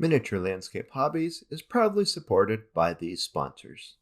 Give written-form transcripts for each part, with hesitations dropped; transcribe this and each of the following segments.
Miniature Landscape Hobbies is proudly supported by these sponsors.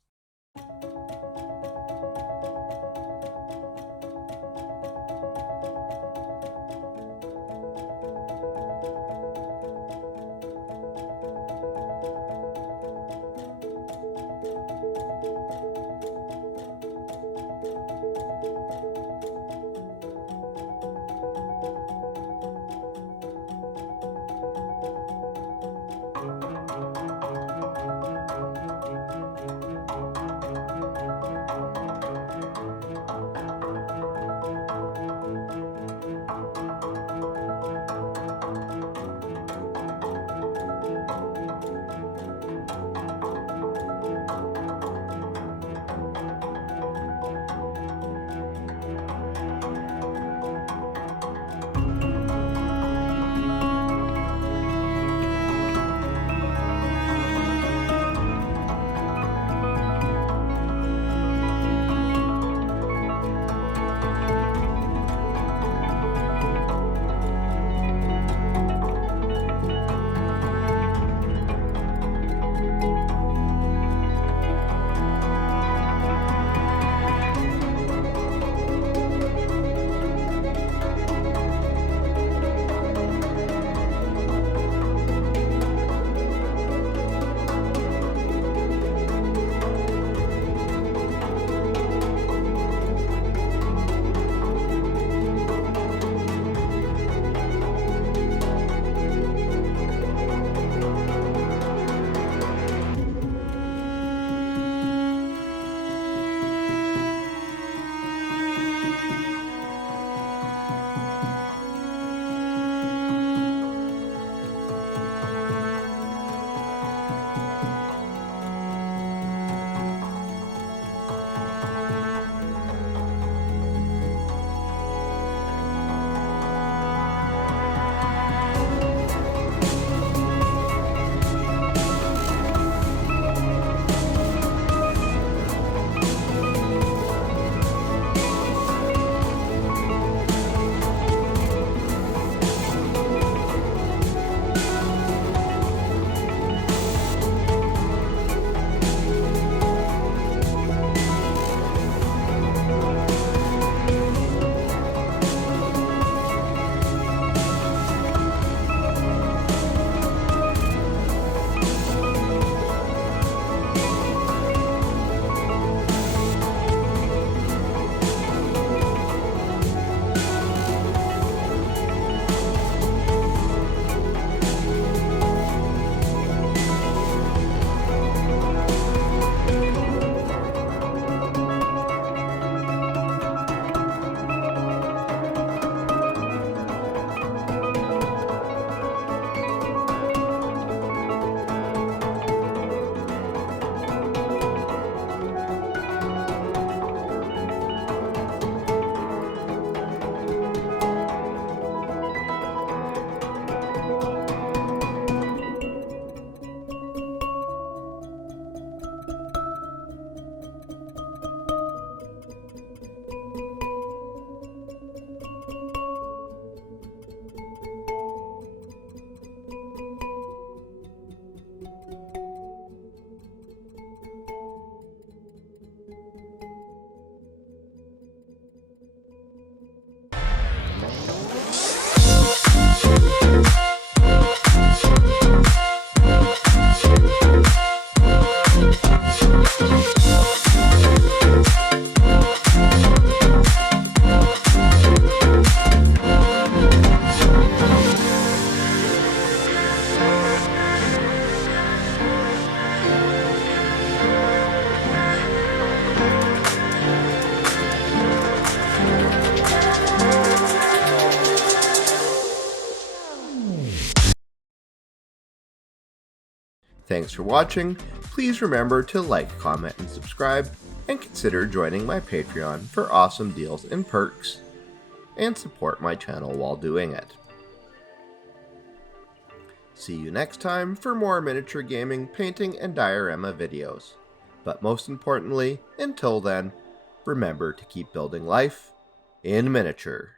Thanks for watching. Please remember to like, comment, and subscribe, and consider joining my Patreon for awesome deals and perks, and support my channel while doing it. See you next time for more miniature gaming, painting, and diorama videos. But most importantly, until then, remember to keep building life in miniature.